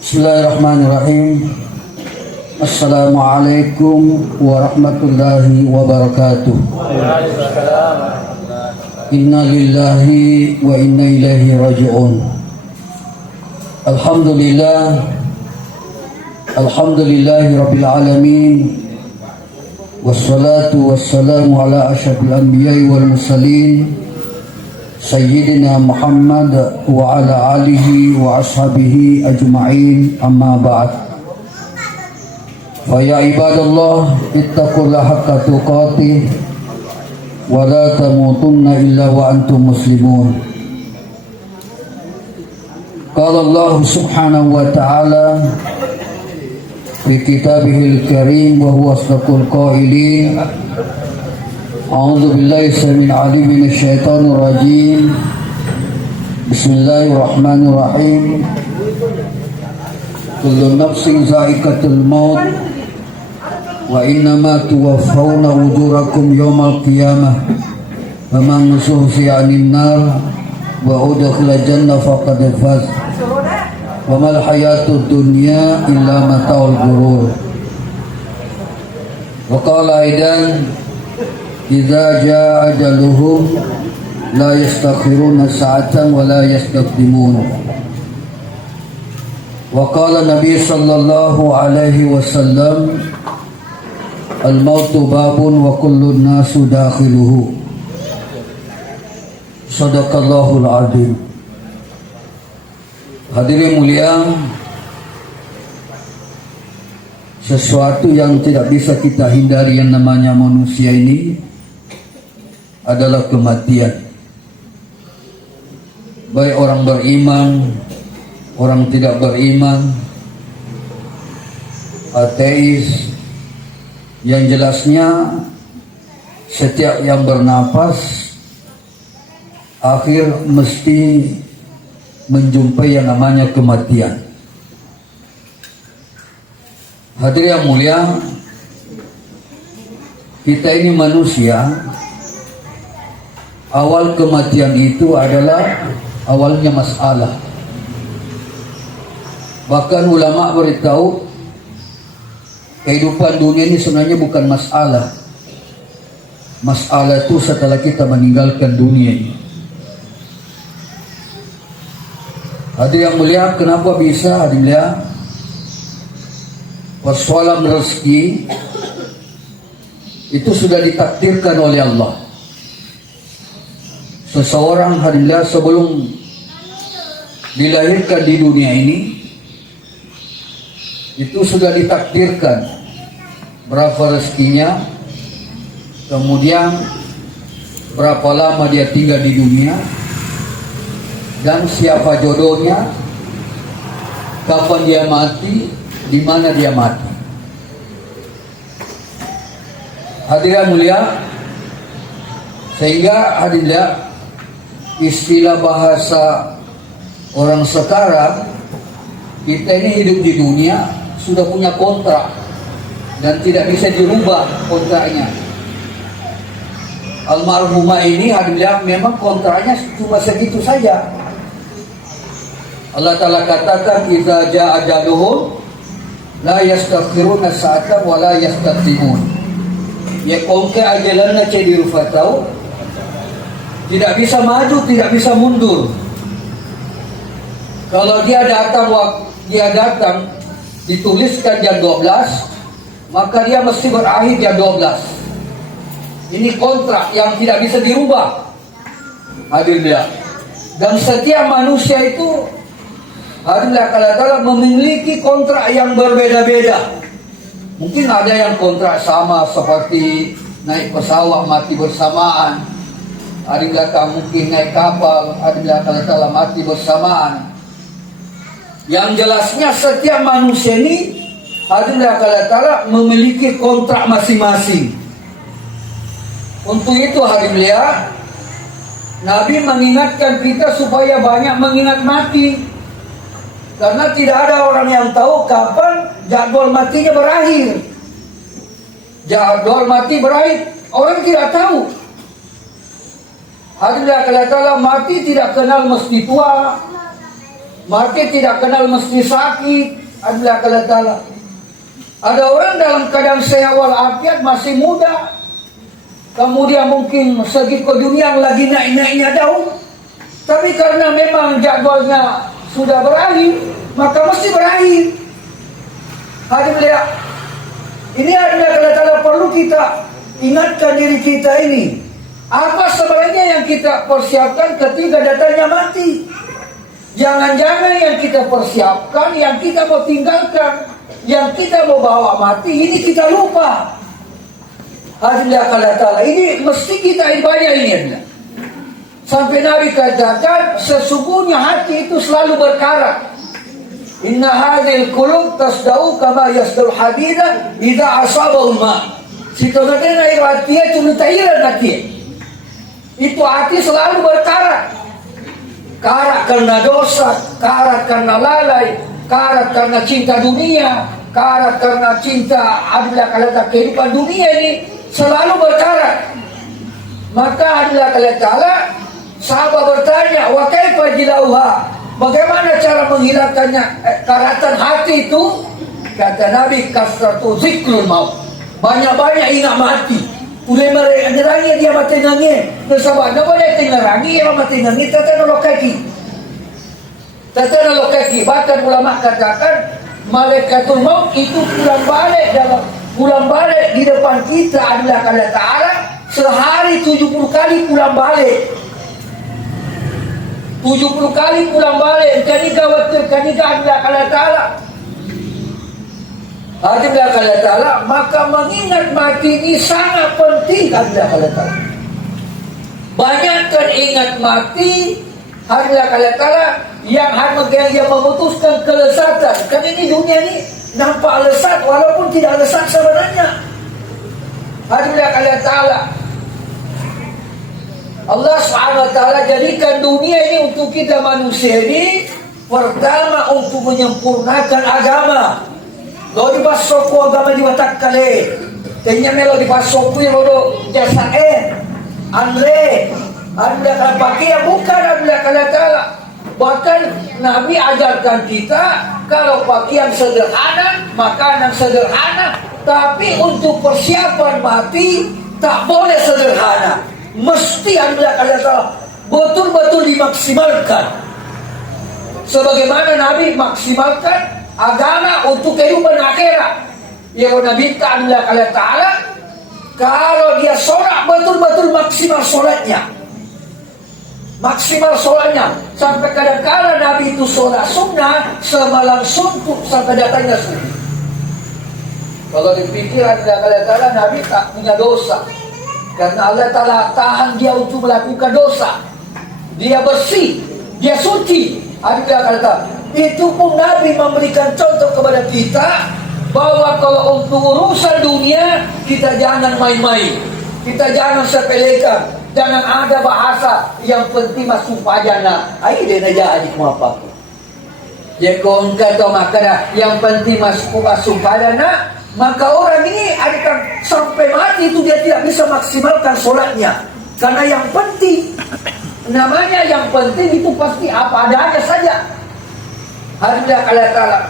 Bismillahirrahmanirrahim. Assalamualaikum warahmatullahi wabarakatuh. Inna lillahi wa inna ilaihi raji'un. Alhamdulillahi rabbil alamin. Wassalatu wassalamu ala asyrafil anbiya'i wal mursalin Sayyidina Muhammad wa ala alihi wa ashabihi ajma'in, amma ba'd. Fa ya ibadallah, ittaqullaha haqqa tuqatih wa la tamutunna illa wa antum muslimun. Qala Allah subhanahu wa ta'ala fi kitabihil karim wa huwa asdaqul qailin. A'udzu billahi samil alim minasy syaithanir rajim. Bismillahirrahmanirrahim. Kullu nafsin za'iqatul maut wa innama tuwaffawna ujurakum yawmal qiyamah. Faman zuhziha 'anil nar wa udkhila jannah faqad faz. Wa mal hayatud dunya illa mata'ul ghurur. Wa qala aidan idza jaa ajaluhum la yastakhiruna sa'atan wa la yastaqdimun. Wa qala Nabi sallallahu alaihi wasallam al-mautu babun wa kullu nasu dakhiluhu. Shadaqallahul azim. Hadirin mulia, sesuatu yang tidak bisa kita hindari yang namanya manusia ini adalah kematian. Baik orang beriman, orang tidak beriman, ateis, yang jelasnya setiap yang bernapas akhir mesti menjumpai yang namanya kematian. Hadirin yang mulia, kita ini manusia. Awal kematian itu adalah awalnya masalah. Bahkan ulama beritahu kehidupan dunia ini sebenarnya bukan masalah. Masalah itu setelah kita meninggalkan dunia ini. Hadirin yang mulia, kenapa bisa hadirin mulia? Persoalan rezeki itu sudah ditakdirkan oleh Allah. Seseorang hadirin sebelum dilahirkan di dunia ini itu sudah ditakdirkan berapa rezekinya, kemudian berapa lama dia tinggal di dunia, dan siapa jodohnya, kapan dia mati, di mana dia mati. Hadirin mulia, sehingga hadirin istilah bahasa orang sekarang, kita ini hidup di dunia sudah punya kontrak dan tidak bisa dirubah kontraknya. Almarhumah ini hadirin memang kontraknya cuma segitu saja. Allah Ta'ala katakan idza jaa ajaluhum la yastakhiruna sa'atan wa la yastaqdimun. Ya kongke ajalannya cediru fatau, tidak bisa maju, tidak bisa mundur. Kalau dia datang dituliskan jam 12, maka dia mesti berakhir jam 12. Ini kontrak yang tidak bisa dirubah. Hadirin dia. Dan setiap manusia itu kalau memiliki kontrak yang berbeda-beda. Mungkin ada yang kontrak sama seperti naik pesawat mati bersamaan. Ada mungkin naik kapal, ada kalau mati bersamaan. Yang jelasnya setiap manusia ini ada memiliki kontrak masing-masing. Untuk itu hadirin mulia, Nabi mengingatkan kita supaya banyak mengingat mati. Karena tidak ada orang yang tahu kapan jadwal matinya berakhir. Jadwal mati berakhir, orang tidak tahu. Alhamdulillah kalau mati tidak kenal mesti tua, mati tidak kenal mesti sakit. Alhamdulillah kalau ada orang dalam keadaan sehat walafiat masih muda, kemudian mungkin segi ke dunia yang lagi naik-naiknya jauh, tapi karena memang jadwalnya sudah berakhir, maka mesti berakhir. Alhamdulillah, ini adalah kalau perlu kita ingatkan diri kita ini. Apa sebenarnya yang kita persiapkan ketika datangnya mati? Jangan-jangan yang kita persiapkan, yang kita mau tinggalkan, yang kita mau bawa mati, ini kita lupa. Alhamdulillah ta'ala, ini mesti kita ibadah ini. Sampai Nabi katakan, sesungguhnya hati itu selalu berkarat. Inna hadhil qulub tasda'u kama yasda'ul hadida idza asabahul ma. Sitokatena hati itu mutairan hati. Itu hati selalu berkarat. Karat karena dosa, karat karena lalai, karat karena cinta dunia, karat karena cinta adalah kalau kehidupan dunia ini selalu berkarat. Maka adalah kalau sahabat bertanya, wa kaifa jilauha? Bagaimana cara menghilangkannya karatan hati itu? Kata Nabi, kasratu zikrul maut. Banyak-banyak ingat mati. Ulay menerangi dia mati nangis. Bersama na boleh tenerangi dia mati nangis. Tata nolok kaki. Bahkan ulama katakan malaikatul maut itu pulang balik di depan kita adalah Allah Ta'ala sehari 70 kali pulang balik. 70 kali pulang balik. Kani khawatir, kani adalah Allah Ta'ala. Adalah Allah Ta'ala, maka mengingat mati ini sangat penting. Adalah Allah Ta'ala, banyakkan ingat mati. Adalah Allah Ta'ala yang memutuskan kelezatan. Kan ini dunia ini nampak lesat walaupun tidak lesat sebenarnya. Adalah Allah Ta'ala, Allah SWT jadikan dunia ini untuk kita manusia ini pertama untuk menyempurnakan agama. Lo di pasokku agama di watak kale. Tanya melo di pasokku yang lo jasa Andre. Anda kalau pakai bukan adalah kalau Ta'ala. Bahkan Nabi ajarkan kita kalau pakaian sederhana, makanan sederhana, tapi untuk persiapan mati tak boleh sederhana. Mesti adalah kalau Ta'ala betul-betul dimaksimalkan. Sebagaimana Nabi maksimalkan agama untuk kehidupan akhirat. Yang Nabi adalah Allah Ta'ala kalau dia sholat betul-betul maksimal sholatnya. Maksimal sholatnya. Sampai kadang-kadang Nabi itu sholat sunnah semalam suntuk sampai datangnya sunnah. Kalau dipikir adalah Allah Ta'ala Nabi tak punya dosa. Karena Allah Ta'ala tahan dia untuk melakukan dosa. Dia bersih, dia suci. Adalah Allah Ta'ala. Itu pun Nabi memberikan contoh kepada kita bahwa kalau untuk urusan dunia kita jangan main-main, kita jangan sepelekan, jangan ada bahasa yang penting masuk pajana. Ayo dia naja adik mau apa? Ya kau kata makna yang penting masuk pajana, maka orang ini akan sampai mati itu dia tidak bisa maksimalkan sholatnya karena yang penting namanya yang penting itu pasti apa adanya saja. Alhamdulillah Allah Ta'ala,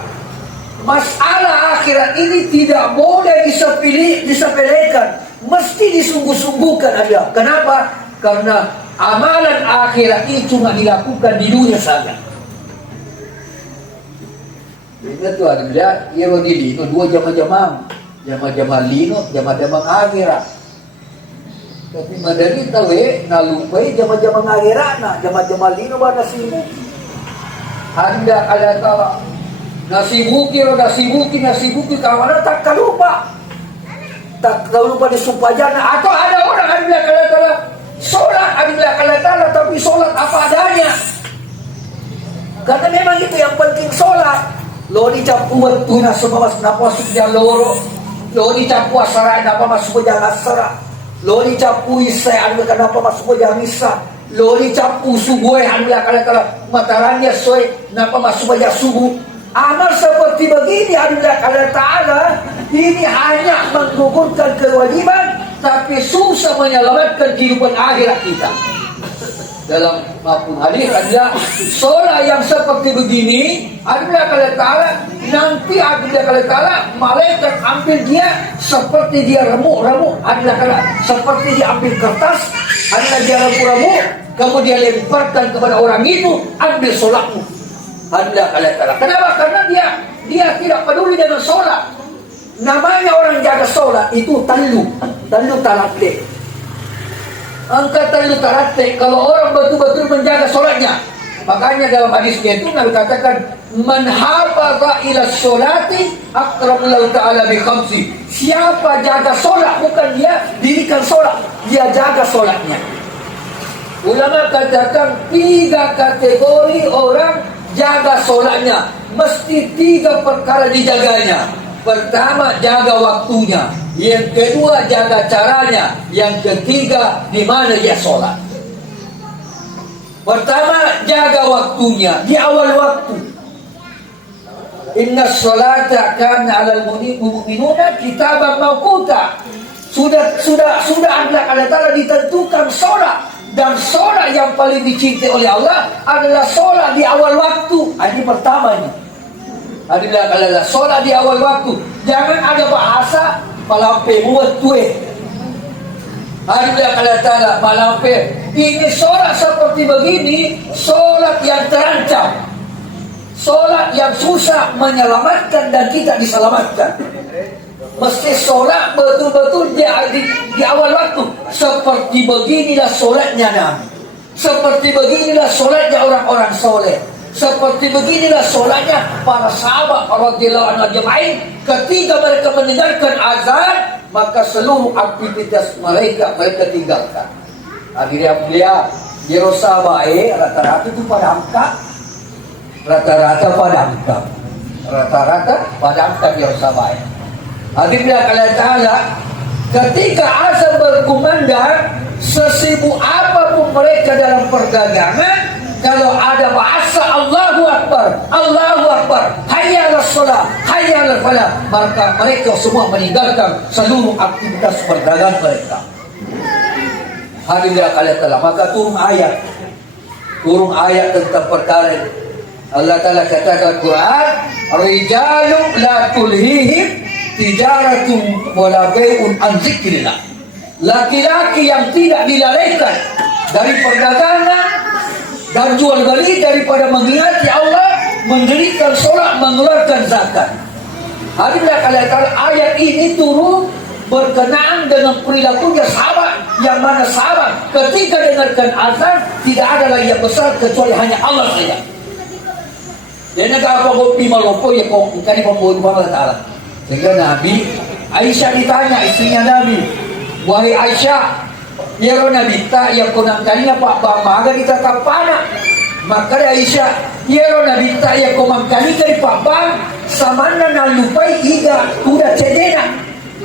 masalah akhirat ini tidak boleh disepelekan, mesti disungguh-sungguhkan aja. Kenapa? Karena amalan akhirat ini cuma dilakukan di dunia saja. Ingat tuh Alhamdulillah, ia rodili itu dua jama-jama lino, jama-jama akhirat. Tapi madari tahu nalupai jama-jama akhirat, jama-jama lino pada sini. Anda Allah Ta'ala nasibuki kawan tak lupa di supajana. Atau ada orang Allah Ta'ala sholat Allah Ta'ala tapi sholat apa adanya. Karena memang itu yang penting sholat. Lo dicapu tuna semua napa masuknya loro. Lo dicapu asara napa masuk jangan asara. Lo dicapu isya kenapa masuk jangan isya. Lori capu subuh anda kalau matarannya soe napa masuk baca subuh. Amal seperti begini adalah Allah Ta'ala ini hanya menggugurkan kewajiban tapi susah menyelamatkan kehidupan akhirat kita. dalam maupun hadis adalah solat yang seperti begini adalah kalau Ta'ala nanti adalah kalau Ta'ala malaikat ambil dia seperti dia remuk-remuk, adalah kalau seperti dia ambil kertas, adalah dia remuk-remuk, kemudian lemparkan kepada orang itu, ambil solatmu. Adalah kalau Ta'ala. Kenapa? Karena dia tidak peduli dengan solat. Namanya orang jaga solat itu talu tarate. Angkat talu tarate kalau orang betul-betul menjaga solatnya. Makanya dalam hadisnya itu Nabi katakan, man hafaza ila sholati akramullahu ta'ala bi khamsi. Siapa jaga solat, bukan dia dirikan solat, dia jaga solatnya. Ulama katakan 3 kategori orang jaga solatnya, mesti 3 perkara dijaganya. Pertama, jaga waktunya. Yang kedua, jaga caranya. Yang ketiga, di mana dia sholat. Pertama, jaga waktunya. Di awal waktu. Inna sholata kana 'alal mu'minuna kitaban mawquta. Sudah adalah Allah ditentukan sholat. Dan sholat yang paling dicintai oleh Allah adalah sholat di awal waktu. Ini pertama nih. Adalah sholat di awal waktu. Jangan ada bahasa malampe buat tueh. Adalah malampe. Ini sholat seperti begini, sholat yang terancam, sholat yang susah menyelamatkan dan tidak diselamatkan. Mesti sholat betul-betul di awal waktu. Seperti beginilah sholatnya Nabi. Seperti beginilah sholatnya orang-orang soleh. Seperti beginilah sholatnya para sahabat radhiyallahu anhum ajma'in. Ketika mereka mendengarkan azan, maka seluruh aktivitas mereka tinggalkan. Akhirnya beliau di Rosabae rata-rata itu padamkah. Rata-rata padamkah di Rosabae. Akhirnya kalau Ta'ala ketika azan berkumandang, sesibuk apapun mereka dalam perdagangan, kalau ada bahasa Allahu Akbar, hayya 'alas shalah, hayya 'alal falah, maka mereka semua meninggalkan seluruh aktivitas perdagangan mereka. Hadirin Allah, maka turun ayat tentang perkara ini. Allah Ta'ala katakan Quran, rijalun la tulhihim tijaratun wala bai'un an zikrillah. Laki-laki yang tidak dilalaikan dari perdagangan dan jual beli daripada mengingati Allah, mendirikan sholat, mengeluarkan zakat. Hadirin kalau ayat ini turun berkenaan dengan perilakunya sahabat, yang mana sahabat ketika dengarkan azan tidak ada lagi yang besar kecuali hanya Allah saja. Dia nak apa kopi malopo ya kok ikan pembuat Allah Taala. Sehingga Nabi Aisyah ditanya, istrinya Nabi, wahai Aisyah, ya Nabi tak yang kunang kalinya pak bamaga kita kapana. Maka Aisyah, ya Nabi tak yang kumang kali dari pak bang samana na lupai iga udah cedena.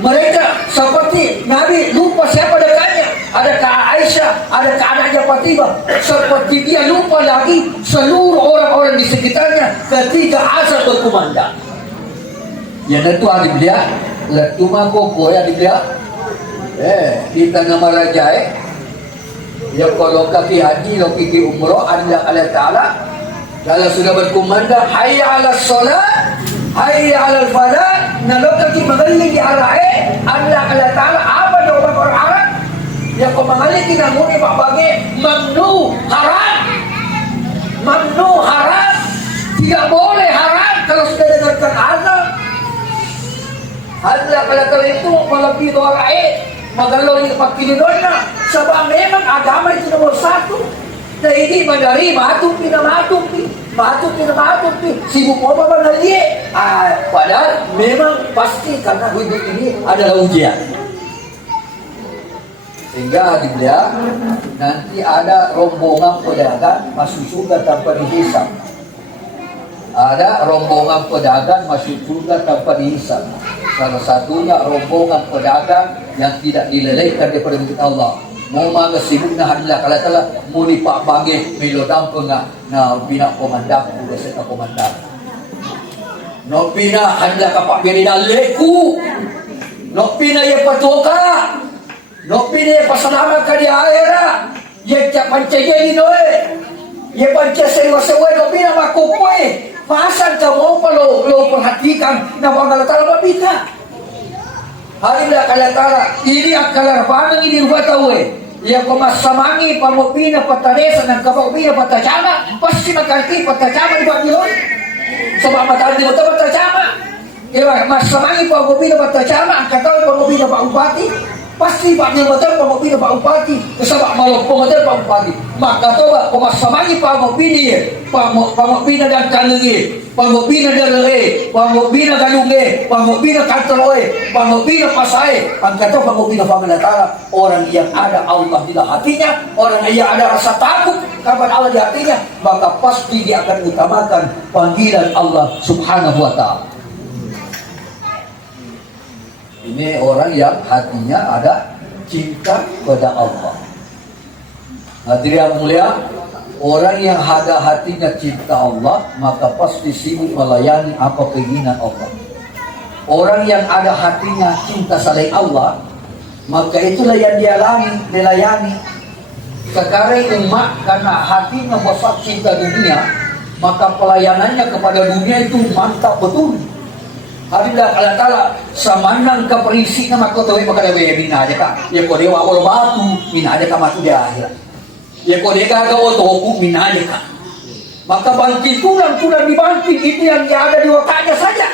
Mereka seperti Nabi lupa siapa dekatnya. Adakah Aisyah, adakah anaknya Fatimah, seperti dia lupa lagi seluruh orang-orang di sekitarnya ketika azan berkumandang. Yang itu adik dia, letu mangkoko ya adik dia. Kita nama raja ya kalau kaki haji lo kiki umroh adalah Allah Ta'ala kalau sudah berkumandang hayya 'alas shalah hayya 'alal falah, nah lo kaki mengaling di arah Allah Ta'ala apa jawaban orang Arab yang kau mengaling kita muni pak bagi mamnu haram, tidak boleh haram kalau sudah dengarkan azan. Allah kalau itu melebihi doa Magalo ni pagkinidona sebab memang agama itu nomor 1. Na hindi madari matumpi sibuk mo ba nali? Padahal memang pasti karena hidup ini adalah ujian. Sehingga dia nanti ada rombongan pedagang masuk surga tanpa dihisab. Ada rombongan pedagang masuk surga tanpa dihisab. Salah satunya rombongan pedagang yang tidak dilelehkan daripada bukit Allah. Mau mangga sibuk na hadla kala tala muli pak bagi melodam penga na bina komandang udah serta komandang. No pina hadla kapak beri daleku. No pina ye patuka. No pina ye pasalama ka di akhirat. Ye cak pancajeli noe. Ye panca sewa-sewa no bina makupoe. Pasan kamu apa lo perhatikan nama Allah Ta'ala babika. Hari dah kala Ta'ala ini akalar panang ini rupa tahu ya pemasamangi pamopina pataresa dan kapopina patacama pasti makarti patacama di Babilon. Sebab matahari di patacama. Ya masamangi pamopina patacama angkatau pamopina Pak Bupati. Pasti Pak Nyamatan pamopina Pak Bupati. Sebab malu pemadar Pak Bupati. Maka toba pemasamangi pamopina pamopina dan kanengi. Pamopina darere, pamopina galunge, pamopina kanteroe, pamopina pasae. Angkatau pamopina pamanatara. Orang yang ada Allah di hatinya, orang yang ada rasa takut kepada Allah di hatinya, maka pasti dia akan utamakan panggilan Allah Subhanahu wa Ta'ala. Ini orang yang hatinya ada cinta kepada Allah. Hadirin yang mulia, orang yang ada hatinya cinta Allah, maka pasti sibuk melayani apa keinginan Allah. Orang yang ada hatinya cinta selain Allah, maka itulah yang dia melayani. Sekarang umat karena hatinya besar cinta dunia, maka pelayanannya kepada dunia itu mantap betul. Hadilah kalau kala samanang ka perisi na makotoy makalawe mina aja ka. Ya ko dewa wala batu mina aja ka matu dia akhirat. Ya ko deka ga otoku mina aja ka. Maka bangkit tulang dibangkit itu yang ada di otaknya saja.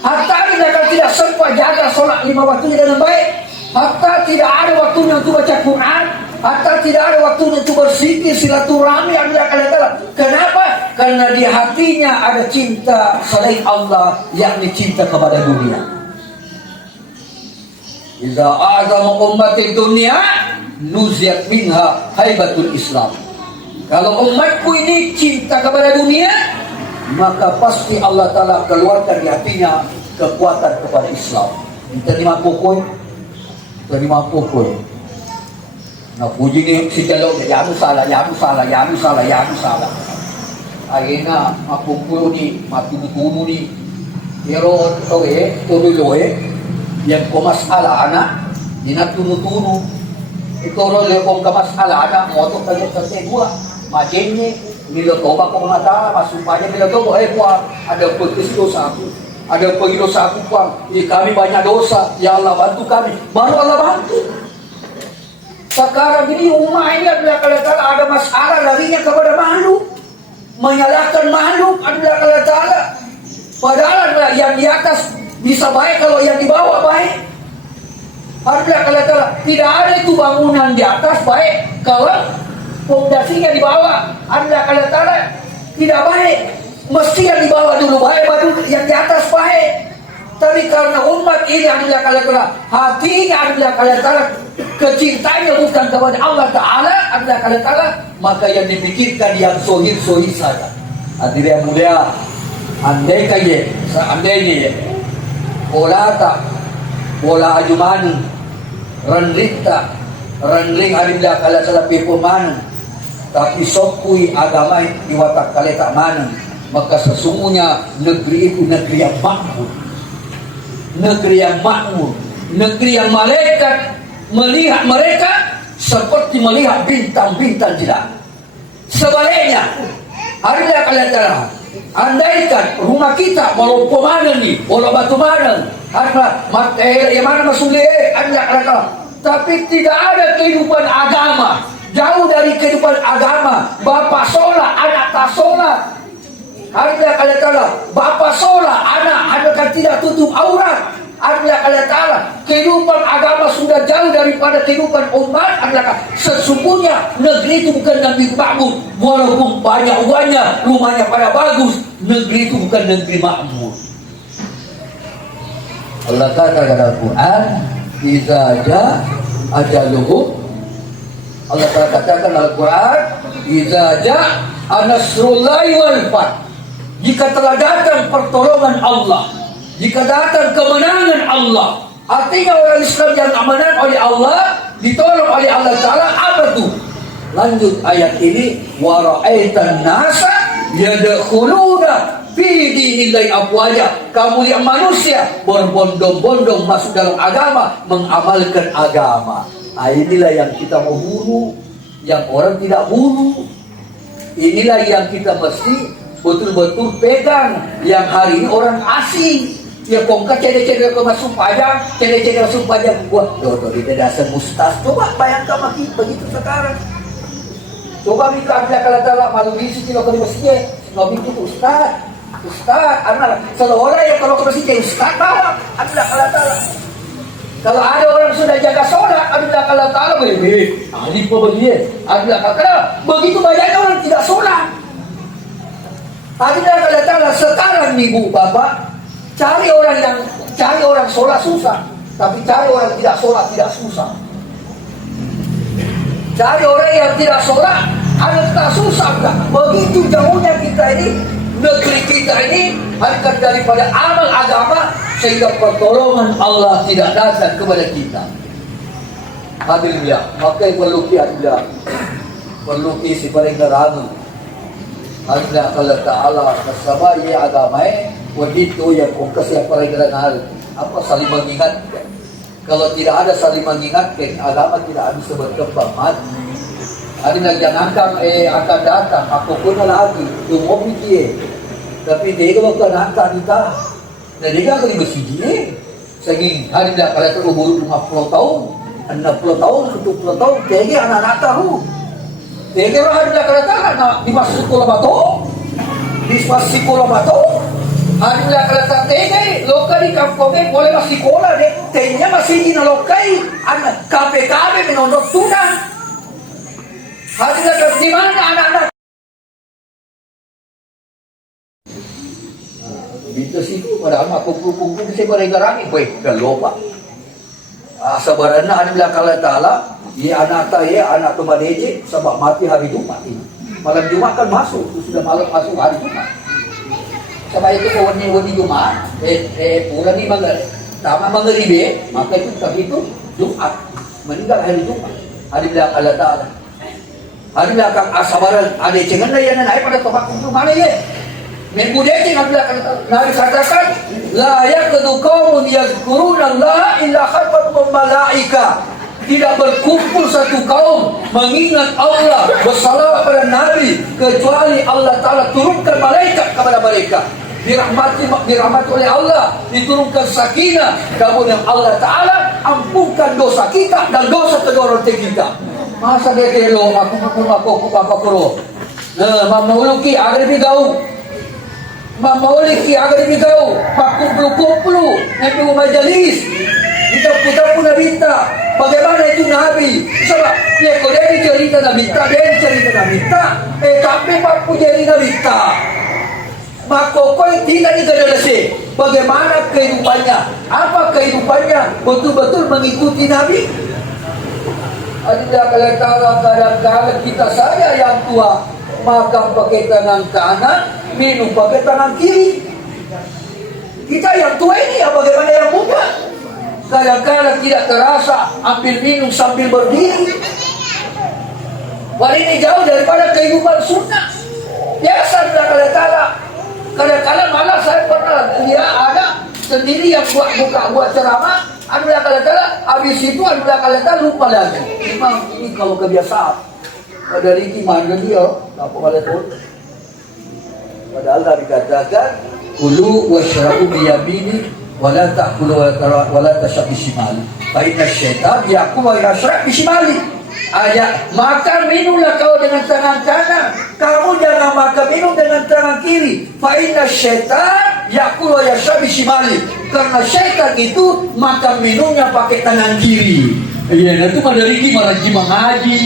Hatta dia kalau tidak sempat jaga solat 5 waktunya dengan baik, hatta tidak ada waktunya untuk baca Quran, hatta tidak ada waktunya untuk berzikir silaturahmi Allah Ta'ala. Kenapa? Karena di hatinya ada cinta selain Allah, yakni cinta kepada dunia. Iza azama ummatin dunia nuziat minha haibatul Islam. Kalau umatku ini cinta kepada dunia, maka pasti Allah Ta'ala keluarkan di hatinya kekuatan kepada Islam. Terima pokok, terima pokok. Nah puji ni si jalok ya salah. Akhirnya makumpul ni matutumu ni hero tuloy yang komasala anak dinatunu ito lo kong kamasala anak moto kayo gua majenye nilotoba ko mga tao masumpanya nilotoba kuang ada dosa aku ada dosa aku kuang kami banyak dosa ya Allah bantu kami baru Allah bantu. Sekarang ini umat ini adalah kalau ada masalah larinya kepada makhluk, menyalahkan makhluk adalah kalau Ta'ala. Padahal adalah yang di atas bisa baik kalau yang di bawah baik. Adalah kalau Ta'ala tidak ada itu bangunan di atas baik kalau fondasinya di bawah. Adalah kalau Ta'ala tidak baik. Mesti yang di bawah dulu baik, baru yang di atas baik. Tapi karena umat ini adalah kalau Ta'ala hatinya adalah kalau Ta'ala kecintanya bukan kepada Allah Ta'ala adalah kalau Ta'ala, maka yang dipikirkan yang sohir-sohir saja. Hadirin yang mulia, seandainya bola ajuman renring hadirin kalau Ta'ala pepoman, tapi sokui agama di watak kali tak mana, maka sesungguhnya negeri itu negeri yang makmur. Negeri yang makmur, negeri yang malaikat melihat mereka seperti melihat bintang-bintang di langit. Sebaliknya, hadirin kalian tahu, andaikan rumah kita walau pemanen nih, walau batu mana, yang mana masulih, adalah tapi tidak ada kehidupan agama, jauh dari kehidupan agama. Bapak sholat, anak tak sholat. Hadirin kalian tahu, bapak sholat, anak tidak tutup aurat. Adalah Allah Ta'ala kehidupan agama sudah jauh daripada kehidupan umat. Adalah sesungguhnya negeri itu bukan negeri makmur, walaupun banyak uangnya, rumahnya pada bagus, negeri itu bukan negeri makmur. Allah kata dalam Quran, "Idza jaa ajaluhum." Allah Ta'ala katakan dalam Quran, "Idza jaa nasrullahi wal fath." Jika telah datang pertolongan Allah, jika datang kemenangan Allah, artinya orang Islam yang amanat oleh Allah, ditolong oleh Allah Ta'ala, apa tuh? Lanjut ayat ini, wa ra'aitan nasa yadkhuluna fi dinillahi afwaja. Kamu yang manusia berbondong-bondong masuk dalam agama, mengamalkan agama. Inilah yang kita mau bunuh, yang orang tidak buru. Inilah yang kita mesti betul-betul pegang. Yang hari ini orang asing. Ya kongka cede-cede ke masuk pajak, cede-cede masuk pajak. Wah, tuh kita dasar mustaz. Coba bayangkan begitu sekarang. Coba minta kalau telah malu di sini kalau di masjid, nabi itu ustaz, anak seorang yang kalau ke masjid ustaz bawa, adalah kalau telah. Kalau ada orang sudah jaga sholat, adalah kalau telah boleh, ahli pembelian, adalah kalau begitu banyaknya orang tidak sholat. Adalah kalau telah sekarang nih bu bapak, cari orang sholat susah, tapi cari orang tidak sholat tidak susah. Cari orang yang tidak sholat ada tak susah tak? Begitu jauhnya kita ini, negeri kita ini harkat daripada amal agama, sehingga pertolongan Allah tidak datang kepada kita. Hadirin, maka perlu kita perlu isi paling ragu. Hadirin Allah Taala bersama ia agama begitu yang fokus yang paling ragu. Apa saling mengingat? Kalau tidak ada saling mengingatkan, agama tidak bisa berkembang maju. Ada yang jangankan akan datang, aku pun lagi, tunggu pikir. Tapi dia itu akan datang kita. Dan dia akan bersiji. Sehingga hari dah kalau terumur 50 tahun, 60 tahun, 70 tahun, dia anak-anak tahu. Dia hari dah kalau datang, di masuk sekolah batu, hari dah kalau datang, lokal di kampungnya boleh masih sekolah deh. Tehnya masih di lokal, anak KPKB menondok tunang. Hari dah di mana anak-anak? Itu situ padahal mak kumpul-kumpul bisa beregarani, dan lupa. Sabarana adalah kalau Ta'ala, ya anak tu madeje, sebab mati hari Jumat ini. Malam Jumat kan masuk, sudah malam masuk hari Jumat. Sebab itu kawan-kawan Jumat, pulang ni tama mangeribe, maka itu terhitung Jumat. Meninggal hari Jumat. Hari bilang Allah Ta'ala. Hari bilang kang asabaran, ada cengan na yan na pada tempat kumpul mana ya? Membudaya Nabi katakan la yakadu qaumun yazkuruna Allah illa khafatum malaika. Tidak berkumpul satu kaum mengingat Allah bersalawat pada Nabi kecuali Allah Ta'ala turunkan malaikat kepada mereka. Dirahmati oleh Allah, diturunkan sakinah, kemudian Allah Ta'ala ampunkan dosa kita dan dosa kedua orang kita. Masa dia kelo aku mamuluki agar lebih jauh. Mamuliki agar lebih jauh. Kumpul-kumpul nanti majelis. Kita pun minta bagaimana itu Nabi. Sebab dia kalau dia cerita Nabi, dia cerita Nabi. Tapi pak punya Nabi. Maka kau tidak dikendalikan. Bagaimana kehidupannya? Apa kehidupannya? Betul-betul mengikuti Nabi. Ada kadang-kadang kita saya yang tua makan pakai tangan kanan, minum pakai tangan kiri. Kita yang tua ini ya bagaimana yang muda? Kadang-kadang tidak terasa ambil minum sambil berdiri. Wal ini jauh daripada kehidupan sunnah. Biasa kadang-kadang malah saya pernah lihat ada sendiri yang buat ceramah. Adalah kala-kala habis itu adalah kala-kala lupa lagi. Memang ini kalau kebiasaan. Pada Riki mana dia, apa kala itu? Padahal Nabi katakan, kulu washrabu biyamini, wala ta'kulu wala tashrab bishimali. Fa inna syaitan ya'kulu wa yashrab bishimali. Ayat makan minumlah kau dengan tangan kanan, kamu jangan makan minum dengan tangan kiri. Fa inna syaitan ya'kulu wa yashrab bishimali. Karena syaitan itu makan minumnya pakai tangan kiri. Iya, itu madariki maraji mengaji,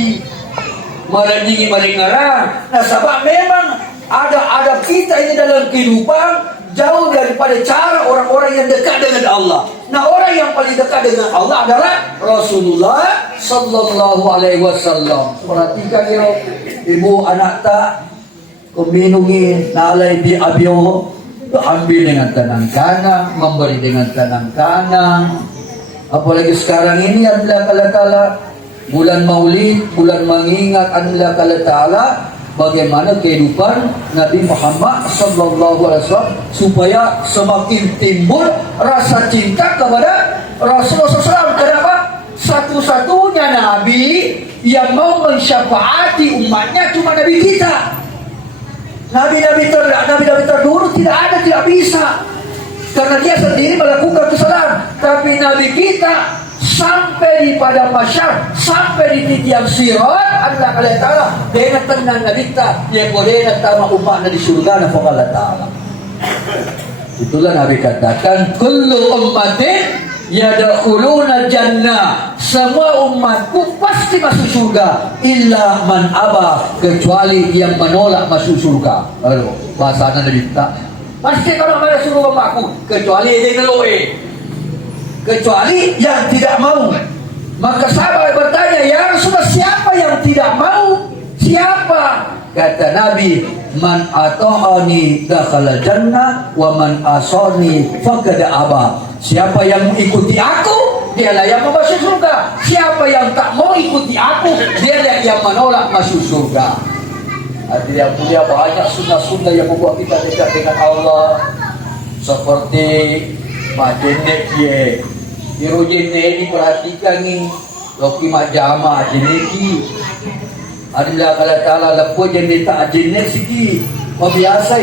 maraji mengarang. Nah, sebab memang ada kita ini dalam kehidupan jauh daripada cara orang-orang yang dekat dengan Allah. Nah, orang yang paling dekat dengan Allah adalah Rasulullah Sallallahu Alaihi Wasallam. Perhatikan ya, ibu anak tak keminungi nalai di abio. Ambil dengan tangan kanan, memberi dengan tangan kanan. Apalagi sekarang ini adalah kala-kala bulan Maulid, bulan mengingat adalah kala-kala bagaimana kehidupan Nabi Muhammad sallallahu alaihi wasallam supaya semakin timbul rasa cinta kepada Rasulullah SAW. Kenapa? Satu satu-satunya Nabi yang mau mensyafaati umatnya cuma Nabi kita. Nabi-nabi terdahulu tidak ada, tidak bisa. Karena dia sendiri melakukan kesalahan. Tapi Nabi kita sampai di pada masyar, sampai di tiang sirat, Allah Ta'ala dengan tenang nalita yang boleh datang umat di surga dan Allah Ta'ala. Itulah Nabi katakan, kullu ummatin yadkhuluna jannah, semua umatku pasti masuk surga, illa man aba, kecuali yang menolak masuk surga. Lalu bahasa Nabi kita, pasti kalau ada suruh umatku, kecuali yang ngeloe, kecuali yang tidak mau. Maka sahabat bertanya, ya Rasulullah, siapa yang tidak mau? Siapa? Kata Nabi, man ata'ani dakhala jannah wa man asani faqad aba. Siapa yang mengikuti aku, dialah yang masuk surga. Siapa yang tak mau ikuti aku, dialah yang menolak masuk surga. Hadirin yang mulia, banyak sunnah-sunnah yang membuat kita dekat dengan Allah. Seperti majenek ye, hero jenek ini perhatikan ni, loki majama jenek ki. Adalah kalau Ta'ala lepas jenek tak jenek sikit, biasa.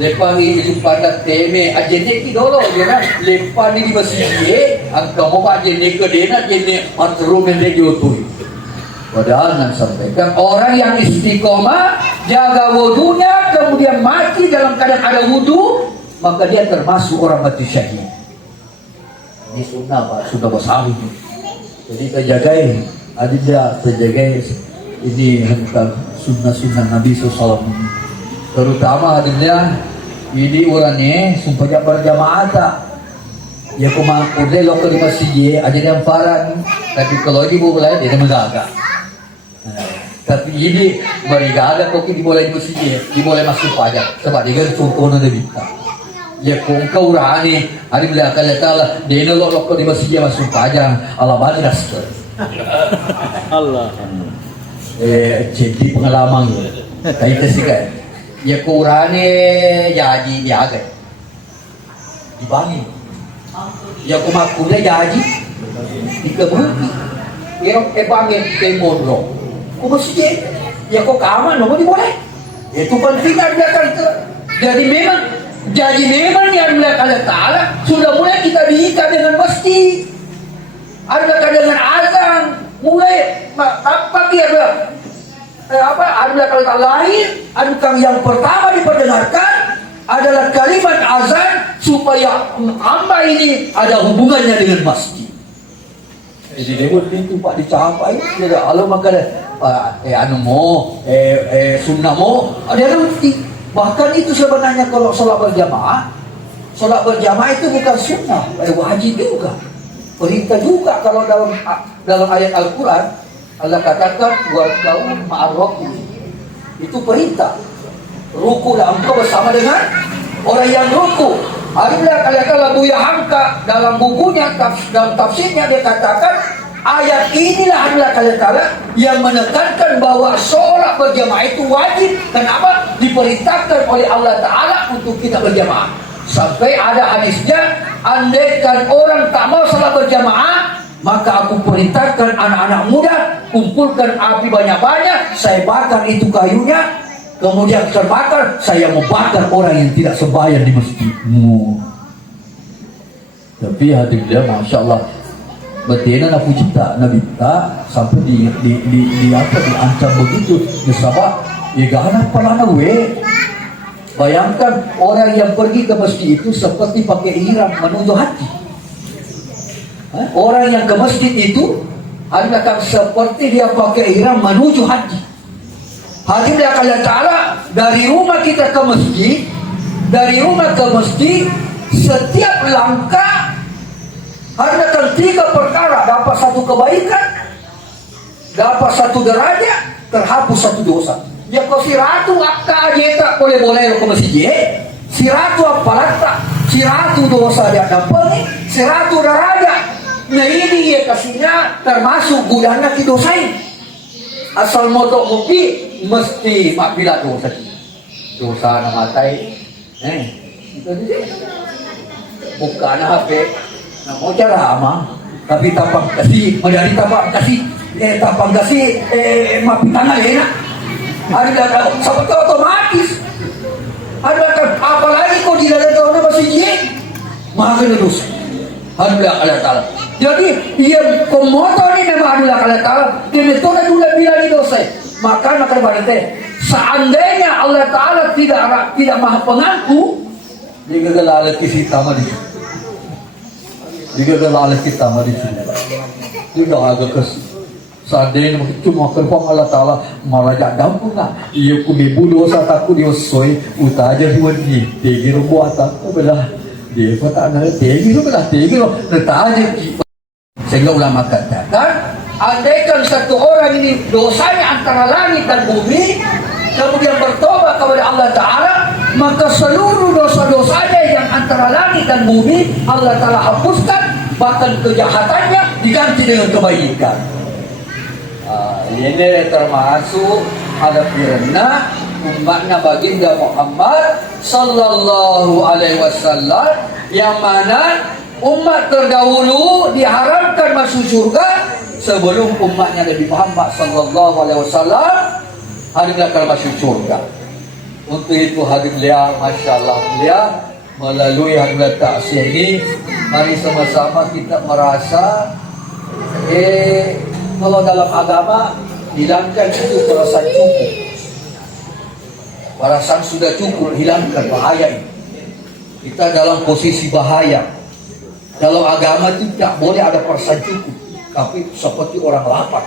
Lepas ni pada teme jenek ki dulu je kan. Lepas ni di masjid, angka mau jenek ke dia nak jenek matrum yang dia jodoh. Padahal nak sampaikan, orang yang istiqomah, jaga wudunya, kemudian mati dalam keadaan ada wudu, maka dia termasuk orang mati syahid. Ini sunnah Pak, sunnah besar ini. Jadi terjagai, ada dia terjagai ini tentang sunnah-sunnah Nabi SAW. Terutama adanya ini orangnya sumpah berjamaah tak. Ya kumangkut dia lokal di masjid, ada yang farad. Tapi kalau ini boleh dia menjaga. Tapi ini mereka ada kok dimulai masjid, dimulai masuk pajak. Sebab dia contoh Nabi kita. Ya kau rani, hari bila kalau Ta'ala dia lokal di masjid masuk pajak, Allah badras. Allah. Jadi pengalaman kita sih kan. Ya kurangnya jadi biaga dibangi. Ya kumakulnya jadi dikebuki. Ya bangi kemodro. Kumasih ya kok kaman no boleh. Itu penting dia itu. Jadi memang yang Allah Ta'ala sudah mulai kita diikat dengan masjid. Ada dengan azan mulai apa dia adalah kalau lain, adakah yang pertama diperdengarkan adalah kalimat azan supaya hamba ini ada hubungannya dengan masjid. Jadi dia pintu Pak dicapai, dia Allah maka sunnah mo ada nanti. Bahkan itu sebenarnya kalau sholat berjamaah itu bukan sunnah, wajib juga. Perintah juga kalau dalam ayat Al-Quran Allah katakan warka'u ma'ar-raku. Itu perintah. Rukulah engkau bersama dengan orang yang ruku. Adalah kalau Buya Hamka dalam bukunya dalam tafsirnya dia katakan ayat inilah adalah kala yang menekankan bahwa sholat berjamaah itu wajib. Kenapa? Diperintahkan oleh Allah Ta'ala untuk kita berjamaah. Sampai ada hadisnya, andaikan orang tak mau salat berjamaah, maka aku perintahkan anak-anak muda kumpulkan api banyak-banyak, saya bakar itu kayunya, kemudian terbakar, saya membakar orang yang tidak sembahyang di masjidmu. Tapi hati dia, masya Allah, betina nak puji tak Nabi tak sampai di apa diancam begitu, sebab ya gana pelana we. Bayangkan orang yang pergi ke masjid itu seperti pakai ihram menuju haji. Orang yang ke masjid itu adalah seperti dia pakai ihram menuju haji. Haji dia Allah Ta'ala dari rumah kita ke masjid, dari rumah ke masjid, setiap langkah ada 3 perkara, dapat 1 kebaikan, dapat 1 derajat, terhapus 1 dosa. Ya kau si ratu akka aja tak boleh ke masjid. Si ratu apa tak? Si ratu dosa dia dapat, si ratu derajat. Nah ini ya kasihnya termasuk gudana ki dosain. Asal motok muki mesti mak bila dosa. Dosa na matai. Itu dia. Bukan HP. Nak mau ceramah. Tapi tapang kasih, madari tapang kasih, mapitanga enak. Ada sahabat otomatis. Ada apalagi kau di dalam tahun masih jin, maka lulus. Alhamdulillah Allah Taala. Jadi ia komotor ini memang Alhamdulillah Allah Taala. Dia metode dulu bila dosa. Maka berarti seandainya Allah Taala tidak maha pengaku, dia gagal alat kita mari. Dia gagal alat kita mari. Dia agak kes. Seandainya cuma kerpang Allah Ta'ala marajak dampung lah. Ia kumibu dosa takut dia soi utaja hiwan ni tegi rubuh takut belah dia kata nak tegi belah tegi netaja sehingga ulama katakan andaikan satu orang ini dosanya antara langit dan bumi kemudian bertobat kepada Allah Ta'ala, maka seluruh dosa-dosanya yang antara langit dan bumi Allah Ta'ala hapuskan, bahkan kejahatannya diganti dengan kebaikan. Ini termasuk ada firman umatnya baginda Muhammad sallallahu alaihi wasallam yang mana umat terdahulu diharamkan masuk surga sebelum umatnya Nabi Muhammad sallallahu alaihi wasallam akan masuk surga. Untuk itu hadir beliau, masya-Allah beliau melalui hadrat taksir ini, mari sama-sama kita merasa kalau dalam agama hilangkan itu perasaan cukup. Perasaan sudah cukup, hilangkan, bahaya ini. Kita dalam posisi bahaya. Dalam agama itu tidak boleh ada perasaan cukup, tapi seperti orang lapar.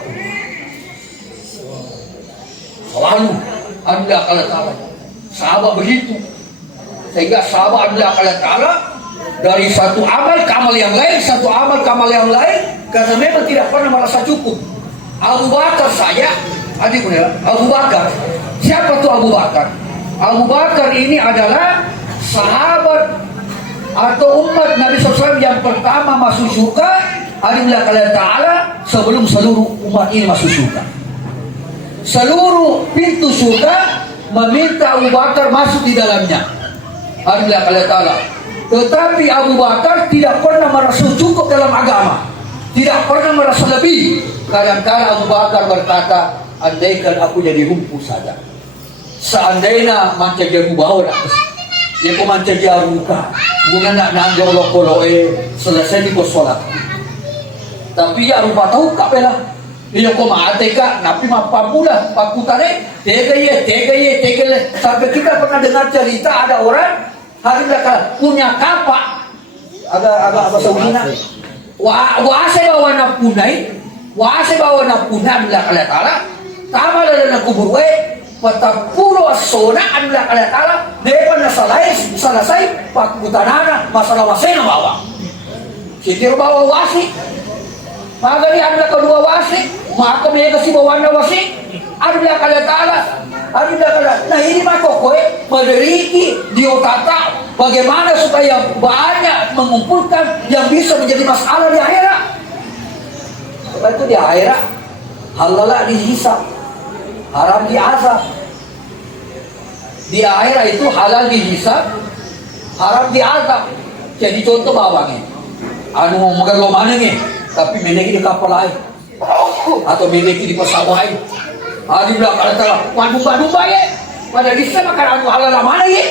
Selalu Anda Allah Ta'ala. Sahabat begitu. Sehingga sahabat Anda Allah Ta'ala dari satu amal ke amal yang lain, satu amal ke amal yang lain, karena memang tidak pernah merasa cukup. Abu Bakar saya, Abu Bakar. Siapa tuh Abu Bakar? Abu Bakar ini adalah sahabat atau umat Nabi SAW yang pertama masuk surga. Alhamdulillah Allah Ta'ala sebelum seluruh umat ini masuk surga. Seluruh pintu surga meminta Abu Bakar masuk di dalamnya. Alhamdulillah Allah Ta'ala. Tetapi Abu Bakar tidak pernah merasa cukup dalam agama, tidak pernah merasa lebih. Kadang-kadang Abu Bakar berkata, andaikan aku jadi rumput saja, seandainya manca jaru bawa nak dia pun manca jaru ka guna nak nanggau lokolo selesai di solat. Tapi ya rupa tahu kak bela dia kok mate kak napi mapapula pakutare tega ye sampai kita pernah dengar cerita ada orang hari mereka punya kapak agak saudina wase bawa na punai bila kala tala tama na kubur we patapuro sona bila kala tala depan na selesai pakutanana masalah wasena bawa sitir bawa wasi magari anda kedua wasi maka mereka si bawa na wasi bila kala tala nah ini mah kokoe menderiki diotata bagaimana supaya banyak mengumpulkan yang bisa menjadi masalah di akhirat. Sebab itu di akhirat halal dihisab, haram diazab. Di akhirat itu halal dihisab, haram diazab. Jadi contoh bawangnya, anu mau makan mana nih, tapi memiliki di kapal lain atau memiliki di pesawat lain. Di belakang antara badu-badu baik, pada bisa makan anu halal mana ya?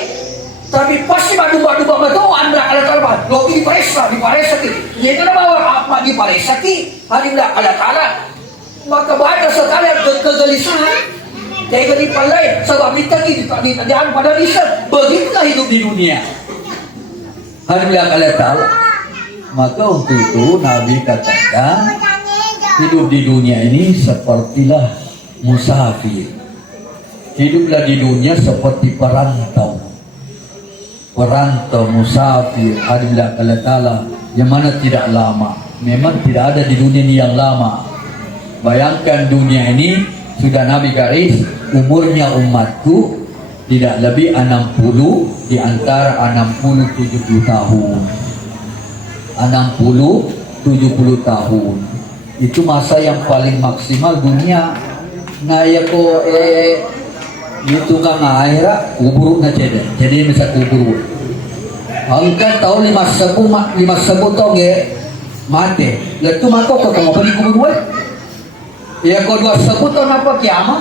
Tapi pasti badu-badu betul anda kalau terbang, lobi diparesati. Ia kena bawa apa diparesati? Hari belakang kalah, maka banyak sekali kegelisahan. Jangan dipalai, sebab kita jangan pada riset. Begitulah hidup di dunia. Hari belakang kalah, maka untuk itu Nabi katakan hidup di dunia ini sepertilah musafir. Hiduplah di dunia seperti perantau musafir. Alhamdulillah Allah Ta'ala yang mana tidak lama. Memang tidak ada di dunia ini yang lama. Bayangkan dunia ini sudah Nabi garis umurnya umatku tidak lebih 60 di antara 60-70 tahun. 60-70 tahun itu masa yang paling maksimal dunia. Nah ya ko itu kan akhirat kubur na jadi bisa kubur. Angkat tahun 50 tahun mati. Letu mako ko kamu beri kubur. Ya ko 2 tahun apa kiamat?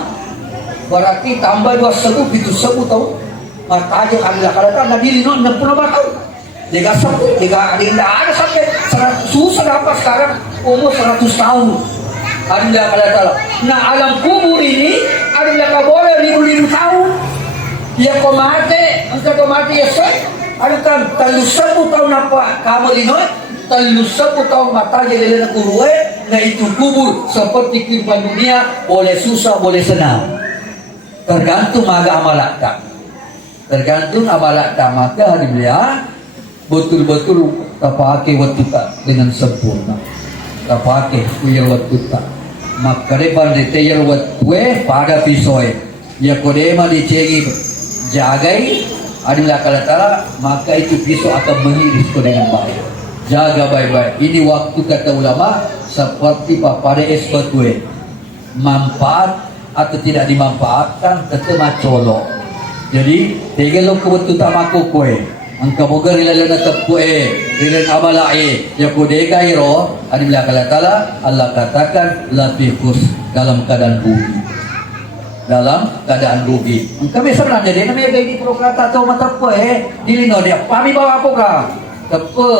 Berarti tambah 2 itu 10 tahun. Mata aja kami lah kalau tak diri no 60 tahun. Jika 10, jika ada sampai 100 susah apa sekarang umur 100 tahun. Ada kalau nah alam kubur ini ada boleh ribu-ribu tahun. Dia kau mati, entah kau mati ya say. Ada kan terlalu 10 tahun apa kamu ini? Terlalu 10 tahun mata jadi lena kurue. Nah itu kubur seperti kehidupan dunia, boleh susah boleh senang. Tergantung aga amalat tak. Tergantung amalat tak maka hari belia betul-betul tak pakai waktu tak dengan sempurna. Tak pakai kuyar waktu tak. Maka depan detayar waktu pada pisau. Ya kodema dicengi jagai adalah kalau maka itu pisau akan mengiris kau dengan baik. Jaga baik-baik. Ini waktu kata ulama seperti pada es batu. Manfaat atau tidak dimanfaatkan tetap colok. Jadi tegelo ko betul tak maku kue. Angka boga rila na tepue, rila amalae. Ya ko dega iro, adi bila kala Allah katakan latifus dalam keadaan rugi. Dalam keadaan rugi. Angka sebenarnya dia namanya gini prokata atau mata tepue, dilino dia. Pami bawa apa ka? Tepe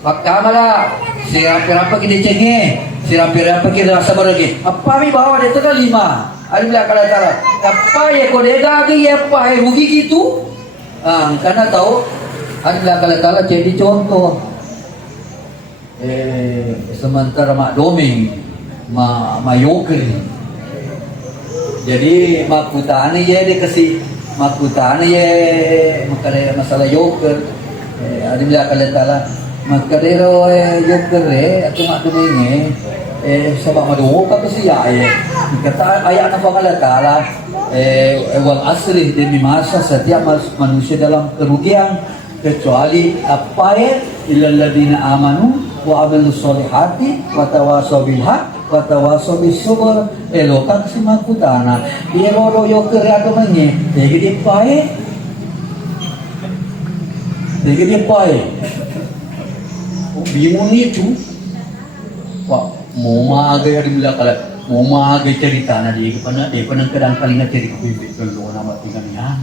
pakamala sirap-sirap kita cenge, sirap-sirap kita rasa beragi. Apa mi bawa dia tu kan 5. Ada bilang kalau apa ya kodega lagi ya apa ya rugi gitu. Karena tahu ada bilang kalau jadi contoh. Sementara mak doming, mak yoker. Jadi mak kutani ya dia kasih mak kutani ya masalah yoker. Ada bilang kalau makadero yoker atau mak doming sebab madu kata siya kata ayat na pangalatala wal asri demi masa setiap manusia dalam kerugian kecuali apa illal ladina amanu wa amilus solihati wa tawasaw bil haq wa tawasaw bis sabr elokan si makutana dia loro yo kerja menge jadi dia pae bingung itu Pak mau magai ada bila kalau mau magai cerita na dia pernah kadang kali nak cerita bibit kalau nama tinggal ya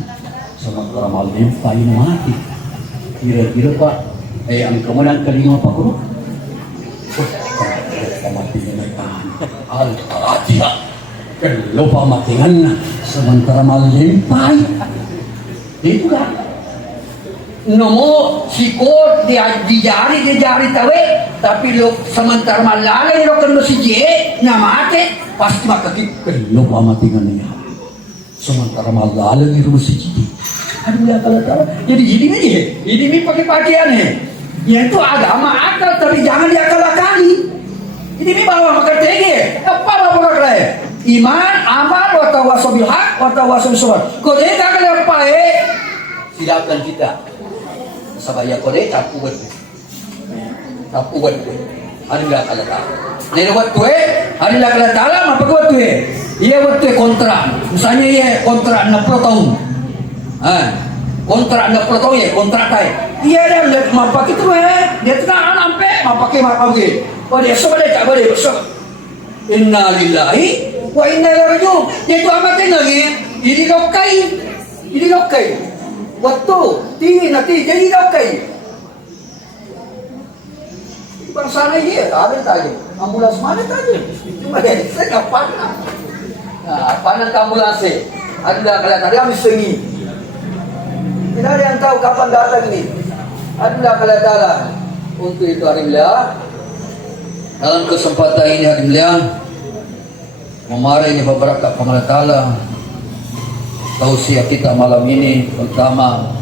sama orang malam paling mati kira-kira Pak ang kemudian kelima Pak Guru mati dengan al-fatihah kalau Pak mati dengan sementara malam paling itu kan Nomo sikot di jari tawe tapi lo sementara malalay lo kan si je na mate pasti makati lo pa matingan niya sementara malalay lo si je aduh ya kalau jadi ini pakai pakaian ya itu agama akal tapi jangan diakal-akali ini bawa makan tege apa bawa makan iman amal wa tawasau bil haq wa tawasau bis sabr kode kagak apa silakan kita sabaya kode tapu buat hari nggak kalah nero buat hari nggak kalah dalam apa buat iya buat kontrak misalnya iya kontrak 60 tahun kontrak 60 tahun ya kontrak iya dia lihat mapak itu dia tenang sampai mapaknya mapak oh dia sobat tak boleh besok inna lillahi wa inna ilaihi raji'un dia itu amatin lagi ini lokai waktu tinggi nanti jadi lokai bangsa lagi ada tadi ambulans mana tadi cuma dia saya nggak panas panas ambulans ada kalau tadi habis sengi tidak ada yang tahu kapan datang ini ada kalau dalam untuk itu hari belia dalam kesempatan ini hari belia memarahi beberapa pemerintah tausiah kita malam ini pertama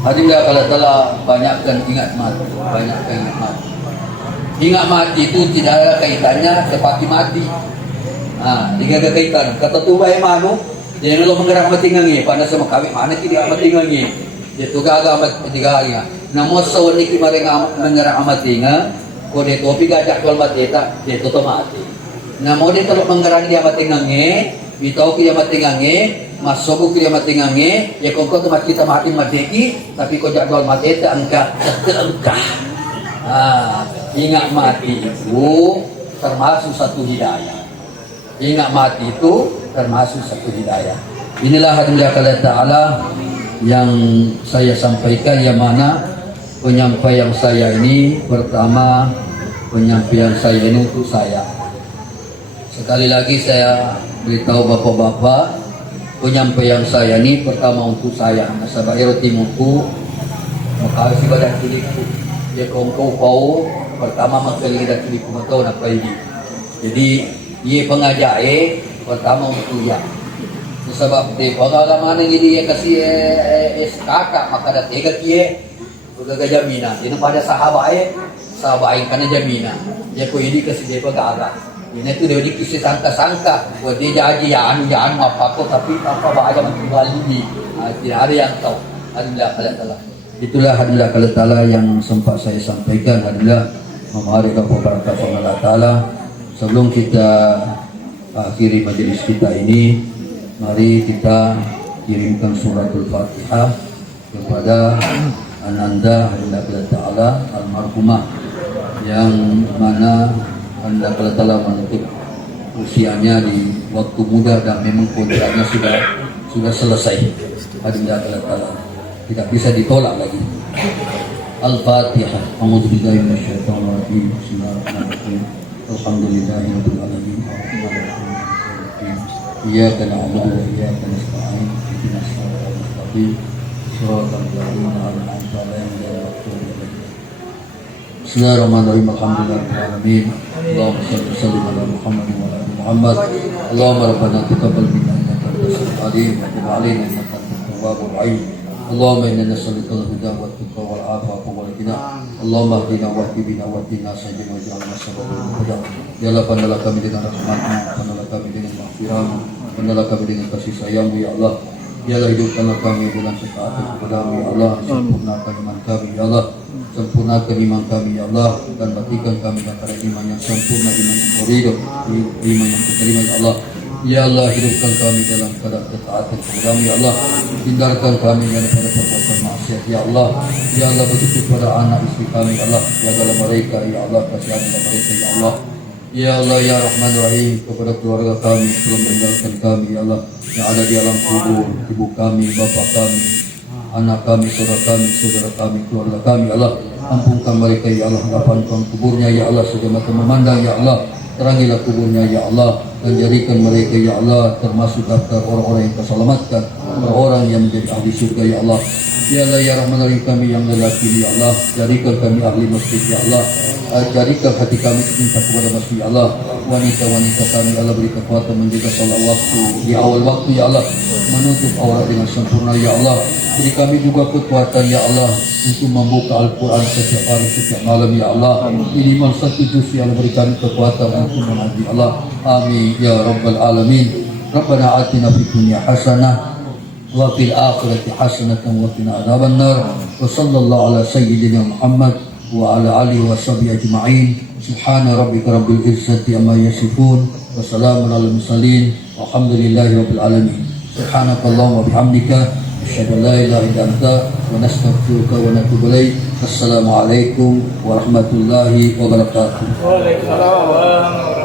hadilah kalau telah banyakkan ingat mati ingat mati itu tidak ada kaitannya seperti mati tidak ada kaitan kata tu baik manu dia lo menggerak mati ngangi pada sama kawin mana tidak mati ngangi dia tu gagal mati gagal namun sawan ni mereka menggerak mati nga kode topi gajak jual mati tak dia tu mati namun dia kalau menggerak dia mati ngangi bitau dia mati ngangi masuk ke dia mati ngange ya kau tempat kita mati mati tapi kau jadwal mati tak angka Ingat mati itu termasuk satu hidayah. Ingat mati itu termasuk satu hidayah. Inilah hadirat Allah Ta'ala yang saya sampaikan, yang mana penyampaian saya ini pertama, penyampaian saya ini untuk saya. Sekali lagi saya beritahu bapak-bapak, penyampaian saya ini pertama untuk saya. Nasabah timurku, makasih badan kiliku. Dia kongkau kau pertama makali dan kiliku matau nak ini. Jadi ia pengajar pertama untuk ya. Sebab di pengalaman ini dia kasih kakak maka dah tega dia udah jaminan. Ini pada sahabat karena jaminan. Dia ko ini kasih dia pegara. Ini tu dia dikisi sangka-sangka. Buat dia janji apa kok tapi apa bahaya menjual ini. Tidak ada yang tahu. Alhamdulillah kalau itulah hadilah kalau Ta'ala yang sempat saya sampaikan. Hadilah memahari keberkahan Allah Ta'ala. Sebelum kita akhiri majelis kita ini, mari kita kirimkan suratul Fatihah kepada Ananda hadilah Allah Ta'ala almarhumah, yang mana Anda Allah Ta'ala menutup usianya di waktu muda dan memang kontraknya sudah selesai. Hadilah Allah Ta'ala tidak bisa ditolak lagi. Al-Fatihah. A'udzubillahi minasyaitonir rajim. Bismillahirrahmanirrahim. Alhamdulillahirabbil alamin. Iyyaka na'budu wa iyyaka nasta'in. Ihdinas siratal mustaqim. Shiratal ladzina an'amta 'alaihim ghairil maghdubi 'alaihim. Bismillahirrahmanirrahim. Alhamdulillahirabbil alamin. Allahumma shalli wa sallim ala Muhammad wa ala ali Muhammad. Allahumma rabbana taqabbal minna innaka antas samiul alim wa tub 'alaina innaka antat tawwabur rahim. Allahumma inna nas'aluka al-huda wa at-tuqa wal 'afafa wal ghina. Allahumma hdina wa hdina wa hdina sajina wa ja'alna sababal huda. Ya Allah, penuhilah kami dengan rahmat-Mu, penuhilah kami dengan maghfirah-Mu, penuhilah kami dengan kasih sayang-Mu ya Allah. Ya Allah, hidupkanlah kami dengan ketaatan kepada-Mu ya Allah. Sempurnakan iman kami ya Allah. Sempurnakan iman kami ya Allah, dan batikan kami kepada iman yang sempurna, iman yang ridho, iman yang diterima ya Allah. Ya Allah, hidupkan kami dalam keadaan ketaatan kepada-Mu ya Allah. Hindarkan kami daripada perbuatan maksiat ya Allah. Ya Allah, begitu pada anak istri kami ya Allah, jagalah mereka ya Allah, kasihanilah mereka ya Allah. Ya Allah ya Rahman Rahim, kepada keluarga kami telah meninggalkan kami ya Allah, yang ada di alam kubur, ibu kami, bapa kami, anak kami, saudara kami, keluarga kami ya Allah. Ampunkan mereka ya Allah, lapangkan kuburnya ya Allah, sejak mata memandang ya Allah. Terangilah kuburnya ya Allah, dan jadikan mereka ya Allah termasuk daftar orang-orang yang terselamatkan, orang yang menjadi ahli surga ya Allah. Ya Allah ya Rahman Rahim, kami yang lelaki ya Allah, jadikan kami ahli masjid ya Allah. Jadikan hati kami cinta kepada masjid ya Allah. Wanita-wanita kami Allah beri kekuatan menjaga salat waktu di awal waktu ya Allah, menutup aurat dengan sempurna ya Allah. Beri kami juga kekuatan ya Allah untuk membuka Al-Quran setiap hari, setiap malam ya Allah. Minimal 1 juz ya Allah, berikan kekuatan untuk mengaji Allah. Amin ya Rabbal Alamin. Rabbana atina fid dunya hasanah wa fil akhirati hasanatan wa qina adzabannar. Wa sallallahu ala sayyidina Muhammad wa ala alihi wa sahbihi ajma'in. Subhana rabbika rabbil izzati amma yasifun wa salamun alal mursalin walhamdulillahi rabbil alamin. Subhanakallahumma wa bihamdika asyhadu an la ilaha illa anta wa nastaghfiruka wa natubu ilaik. Assalamualaikum warahmatullahi wabarakatuh. Waalaikumsalam.